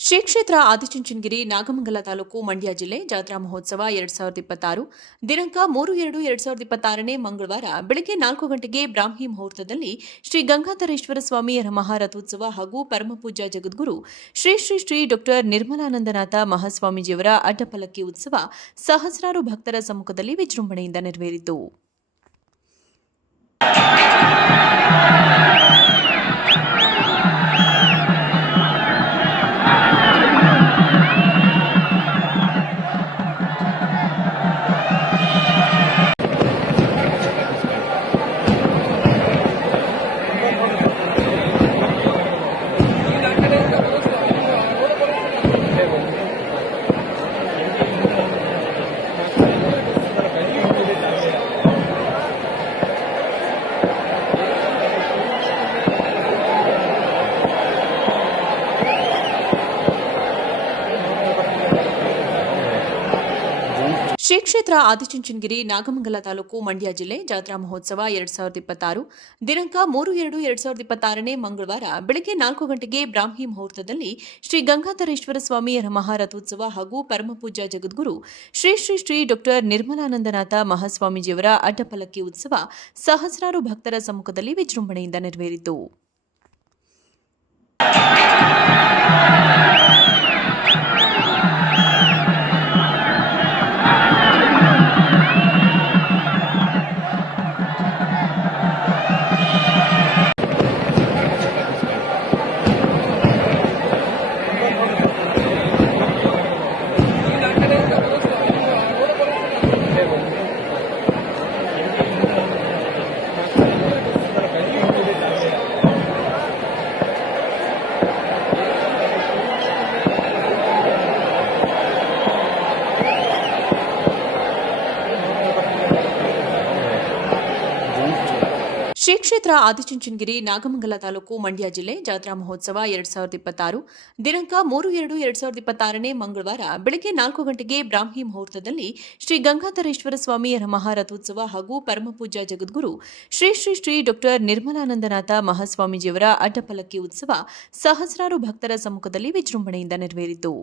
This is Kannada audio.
ಶ್ರೀ ಕ್ಷೇತ್ರ ಆದಿಚುಂಚನಗಿರಿ ನಾಗಮಂಗಲ ತಾಲೂಕು ಮಂಡ್ಯ ಜಿಲ್ಲೆ ಜಾತ್ರಾ ಮಹೋತ್ಸವ 2026 ದಿನಾಂಕ 3/2/2026ನೇ ಮಂಗಳವಾರ ಬೆಳಗ್ಗೆ 4 ಗಂಟೆಗೆ ಬ್ರಾಹ್ಮಿ ಮುಹೂರ್ತದಲ್ಲಿ ಶ್ರೀ ಗಂಗಾಧರೇಶ್ವರ ಸ್ವಾಮಿ ಮಹಾರಥೋತ್ಸವ ಹಾಗೂ ಪರಮಪೂಜ್ಯ ಜಗದ್ಗುರು ಶ್ರೀ ಶ್ರೀ ಶ್ರೀ ಡಾ ನಿರ್ಮಲಾನಂದನಾಥ ಮಹಾಸ್ವಾಮೀಜಿಯವರ ಅಡ್ಡಪಲ್ಲಕ್ಕಿ ಉತ್ಸವ ಸಹಸ್ರಾರು ಭಕ್ತರ ಸಮ್ಮುಖದಲ್ಲಿ ವಿಜೃಂಭಣೆಯಿಂದ ನೆರವೇರಿತು. ಶ್ರೀ ಕ್ಷೇತ್ರ ಆದಿಚುಂಚನಗಿರಿ ನಾಗಮಂಗಲ ತಾಲೂಕು ಮಂಡ್ಯ ಜಿಲ್ಲೆ ಜಾತ್ರಾ ಮಹೋತ್ಸವ 2026 ದಿನಾಂಕ 3/2/2026ನೇ ಮಂಗಳವಾರ ಬೆಳಗ್ಗೆ 4 ಗಂಟೆಗೆ ಬ್ರಾಹ್ಮಿ ಮುಹೂರ್ತದಲ್ಲಿ ಶ್ರೀ ಗಂಗಾಧರೇಶ್ವರ ಸ್ವಾಮಿ ಮಹಾರಥೋತ್ಸವ ಹಾಗೂ ಪರಮಪೂಜ್ಯ ಜಗದ್ಗುರು ಶ್ರೀ ಶ್ರೀ ಶ್ರೀ ಡಾ ನಿರ್ಮಲಾನಂದನಾಥ ಮಹಾಸ್ವಾಮೀಜಿಯವರ ಅಡ್ಡಪಲ್ಲಕ್ಕಿ ಉತ್ಸವ ಸಹಸ್ರಾರು ಭಕ್ತರ ಸಮ್ಮುಖದಲ್ಲಿ ವಿಜೃಂಭಣೆಯಿಂದ ನೆರವೇರಿತು. ಶ್ರೀ ಕ್ಷೇತ್ರ ಆದಿಚುಂಚನಗಿರಿ ನಾಗಮಂಗಲ ತಾಲೂಕು ಮಂಡ್ಯ ಜಿಲ್ಲೆ ಜಾತ್ರಾ ಮಹೋತ್ಸವ 2026 ದಿನಾಂಕ 3/2/2026ನೇ ಮಂಗಳವಾರ ಬೆಳಗ್ಗೆ 4 ಗಂಟೆಗೆ ಬ್ರಾಹ್ಮಿ ಮುಹೂರ್ತದಲ್ಲಿ ಶ್ರೀ ಗಂಗಾಧರೇಶ್ವರ ಸ್ವಾಮಿ ಮಹಾರಥೋತ್ಸವ ಹಾಗೂ ಪರಮಪೂಜ್ಯ ಜಗದ್ಗುರು ಶ್ರೀ ಶ್ರೀ ಶ್ರೀ ಡಾ ನಿರ್ಮಲಾನಂದನಾಥ ಮಹಾಸ್ವಾಮೀಜಿಯವರ ಅಡ್ಡಪಲ್ಲಕ್ಕಿ ಉತ್ಸವ ಸಹಸ್ರಾರು ಭಕ್ತರ ಸಮ್ಮುಖದಲ್ಲಿ ವಿಜೃಂಭಣೆಯಿಂದ ನೆರವೇರಿತು. ಶ್ರೀ ಕ್ಷೇತ್ರ ಆದಿಚುಂಚನಗಿರಿ ನಾಗಮಂಗಲ ತಾಲೂಕು ಮಂಡ್ಯ ಜಿಲ್ಲೆ ಜಾತ್ರಾ ಮಹೋತ್ಸವ 2026 ದಿನಾಂಕ 3/2/2026ನೇ ಮಂಗಳವಾರ ಬೆಳಗ್ಗೆ 4 ಗಂಟೆಗೆ ಬ್ರಾಹ್ಮಿ ಮುಹೂರ್ತದಲ್ಲಿ ಶ್ರೀ ಗಂಗಾಧರೇಶ್ವರ ಸ್ವಾಮಿ ಮಹಾರಥೋತ್ಸವ ಹಾಗೂ ಪರಮಪೂಜ್ಯ ಜಗದ್ಗುರು ಶ್ರೀ ಶ್ರೀ ಶ್ರೀ ಡಾ ನಿರ್ಮಲಾನಂದನಾಥ ಮಹಾಸ್ವಾಮೀಜಿಯವರ ಅಡ್ಡಪಲ್ಲಕ್ಕಿ ಉತ್ಸವ ಸಹಸ್ರಾರು ಭಕ್ತರ ಸಮ್ಮುಖದಲ್ಲಿ ವಿಜೃಂಭಣೆಯಿಂದ ನೆರವೇರಿತು.